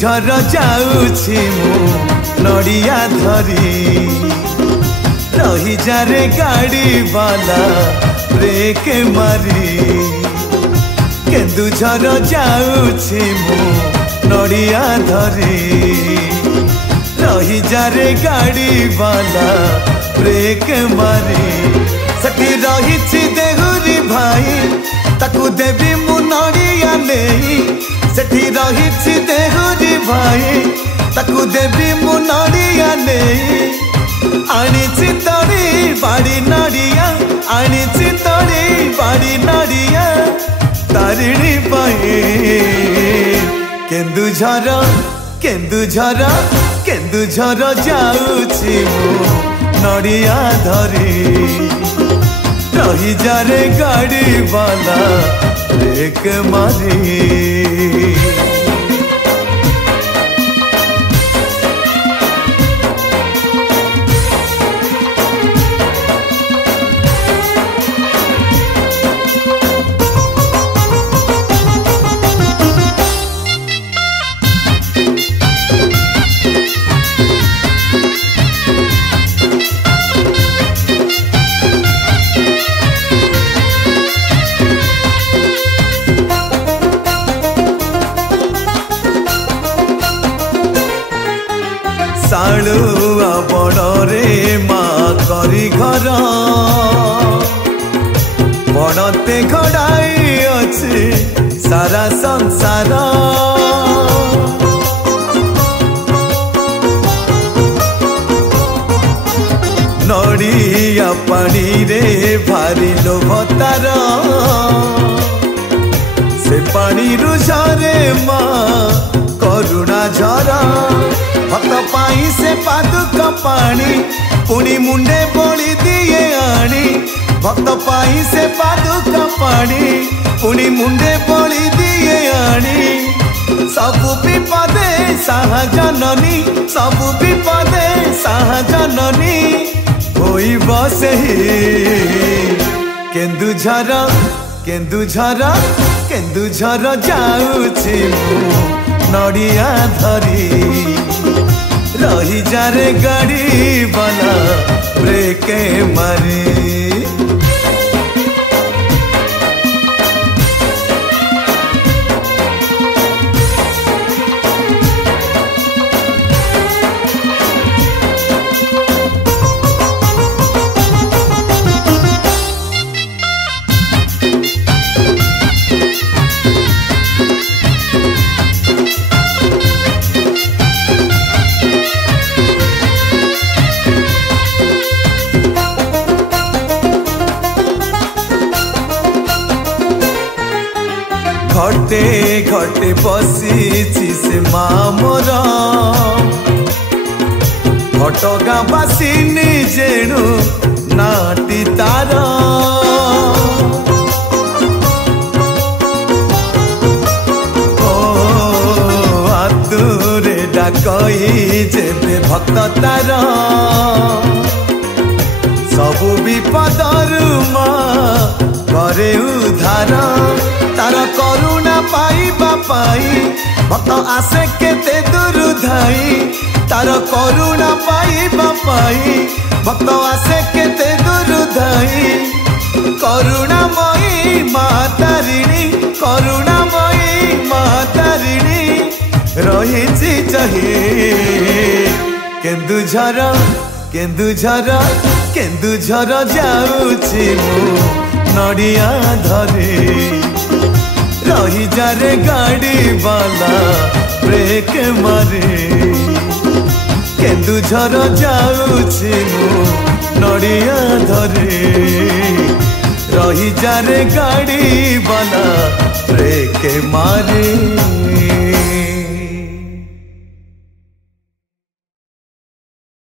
केन्दुझर जाऊछि मु नड़िया धरी रही जारे गाड़ी वाला ब्रेक मारी केन्दुझर जाऊछि मु नड़िया धरी रही जारे गाड़ी वाला ब्रेक मारी सखी रही देहुरी भाई ताकू देवी मु नड़िया नहीं सेठी रही देहुरी भाई ताकू देवी मु नड़िया नहीं आनी तड़ी बाड़ी नड़िया आनी तड़ी बाड़ी नड़िया तारिणी पाए केन्दुझर केन्दुझर केन्दुझर जाऊछि मु नड़िया धरी रही जारे गाड़ी वाला ब्रेक मारी सालुआ बड़े माँ करी घर बड़ते घड़ाई अच्छे सारा संसार नड़िया पानी रे भारी लोभतार से पानी रु झरे माँ करुणा झरा भक्त पाई से पादुक पानी पुणी मुंडे बोली दिए आनी भक्त पाई से पादुक पानी पुणी मुंडे बोली दिए आनी सबु विपदे साहा जननी सबु विपदे साहा जननी होई बसे केन्दुझर केन्दुझर केन्दुझर जाऊछि मु नड़िया धरी रही जारे गाड़ी वाला ब्रेक मारी घटे घटे बसी से माँ मोर घटगा बासिनी जेणु नाटी तार आतुरे डाकई जेबे भक्त तार सबु विपदरु माँ करे उधार तार करुणा पाइबा पाई भक्त आसे केते दूर धाई तार करुणा पाइबा पाई भक्त आसे केते दूर धाई करुणामयी माँ तारिणी करुणामयी माँ तारिणी रही चाहे केन्दुझर केन्दुझर केन्दुझर जाऊछि मु नड़िया धरी रही जारे गाड़ी वाला ब्रेक मारे केन्दुझर जाऊछि मु नड़िया धरी रही जारे गाड़ी वाला ब्रेक मारे।